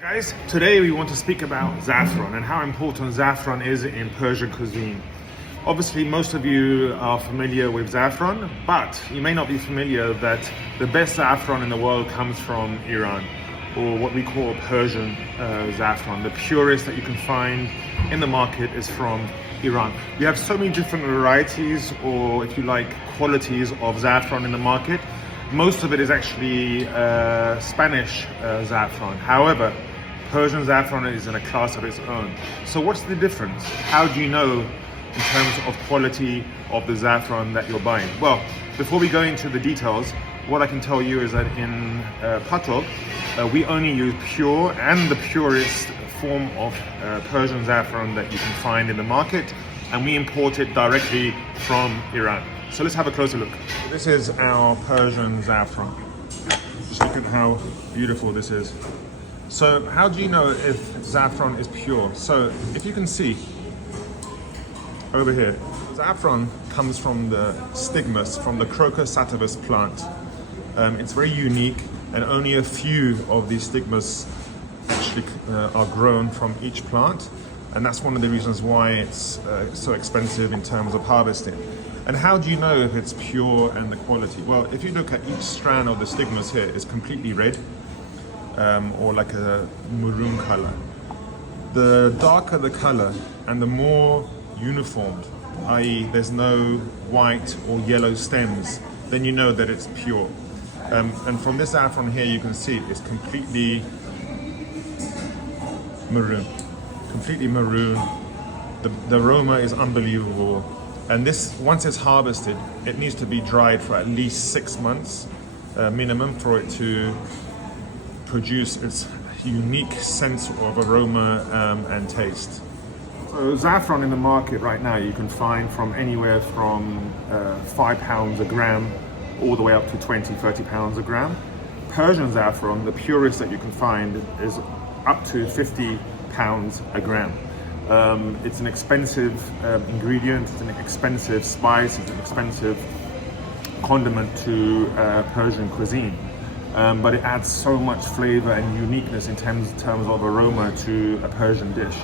Guys, today we want to speak about saffron and how important saffron is in Persian cuisine. Obviously, most of you are familiar with saffron, but you may not be familiar that the best saffron in the world comes from Iran, or what we call Persian saffron. The purest that you can find in the market is from Iran. You have so many different varieties, or if you like, qualities of saffron in the market. Most of it is actually Spanish saffron. However, Persian saffron is in a class of its own. So what's the difference? How do you know in terms of quality of the saffron that you're buying? Well, before we go into the details, what I can tell you is that in Patog, we only use pure and the purest form of Persian saffron that you can find in the market, and we import it directly from Iran. So let's have a closer look. This is our Persian saffron. Just look at how beautiful this is. So how do you know if saffron is pure? So if you can see over here, saffron comes from the stigmas, from the Crocus sativus plant. It's very unique, and only a few of these stigmas actually are grown from each plant. And that's one of the reasons why it's so expensive in terms of harvesting. And how do you know if it's pure and the quality? Well, if you look at each strand of the stigmas here, it's completely red. Or like a maroon color. The darker the color and the more uniformed, i.e. there's no white or yellow stems, then you know that it's pure. And from this saffron here, you can see it's completely maroon. Completely maroon. The aroma is unbelievable. And this, once it's harvested, it needs to be dried for at least 6 months minimum for it to produce its unique sense of aroma and taste. So saffron in the market right now you can find from anywhere from £5 a gram all the way up to 20-30 pounds a gram. Persian saffron, the purest that you can find, is up to £50 a gram. It's an expensive ingredient, it's an expensive spice, it's an expensive condiment to Persian cuisine. But it adds so much flavor and uniqueness in terms of aroma to a Persian dish.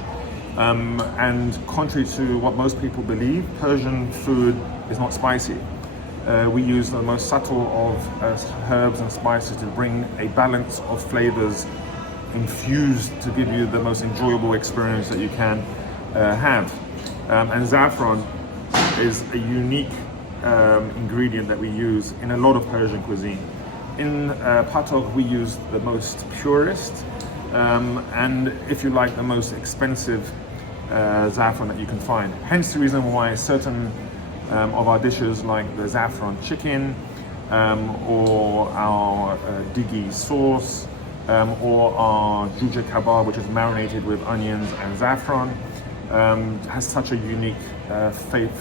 And contrary to what most people believe, Persian food is not spicy. We use the most subtle of herbs and spices to bring a balance of flavors infused to give you the most enjoyable experience that you can have. And saffron is a unique ingredient that we use in a lot of Persian cuisine. In Patog, we use the most purest and, if you like, the most expensive saffron that you can find. Hence the reason why certain of our dishes, like the saffron chicken or our digi sauce or our juja kebab, which is marinated with onions and saffron, has such a unique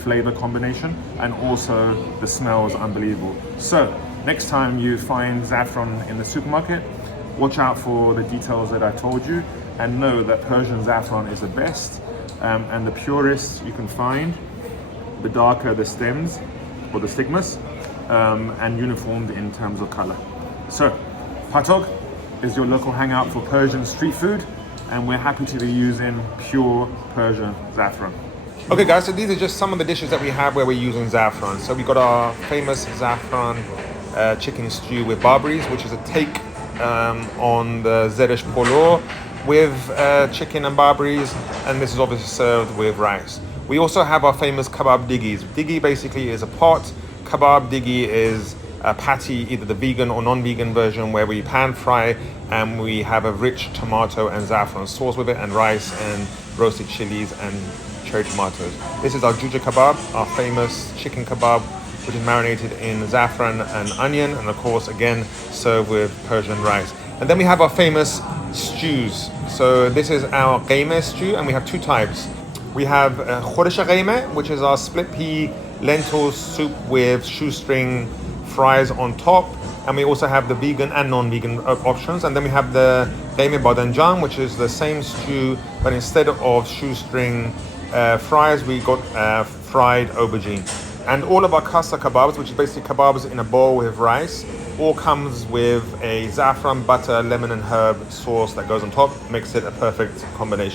flavor combination, and also the smell is unbelievable. So next time you find saffron in the supermarket, watch out for the details that I told you, and know that Persian saffron is the best and the purest you can find, the darker the stems or the stigmas, and uniformed in terms of color. So Patog is your local hangout for Persian street food, and we're happy to be using pure Persian saffron. Okay guys, so these are just some of the dishes that we have where we're using saffron. So we got our famous saffron chicken stew with barberries, which is a take on the Zeresh polo with chicken and barberries, and this is obviously served with rice. We also have our famous kebab digis. Digi basically is a pot. Kebab digi is a patty, either the vegan or non-vegan version, where we pan fry and we have a rich tomato and saffron sauce with it, and rice and roasted chilies and cherry tomatoes. This is our juja kebab, our famous chicken kebab, which is marinated in saffron and onion, and of course again served with Persian rice. And then we have our famous stews. So this is our qeimeh stew, and we have two types. We have khorash qeimeh, which is our split pea lentil soup with shoestring fries on top, and we also have the vegan and non-vegan options. And then we have the qeimeh badanjan, which is the same stew, but instead of shoestring fries, we got fried aubergine. And all of our kasa kebabs, which is basically kebabs in a bowl with rice, all comes with a saffron, butter, lemon and herb sauce that goes on top. Makes it a perfect combination.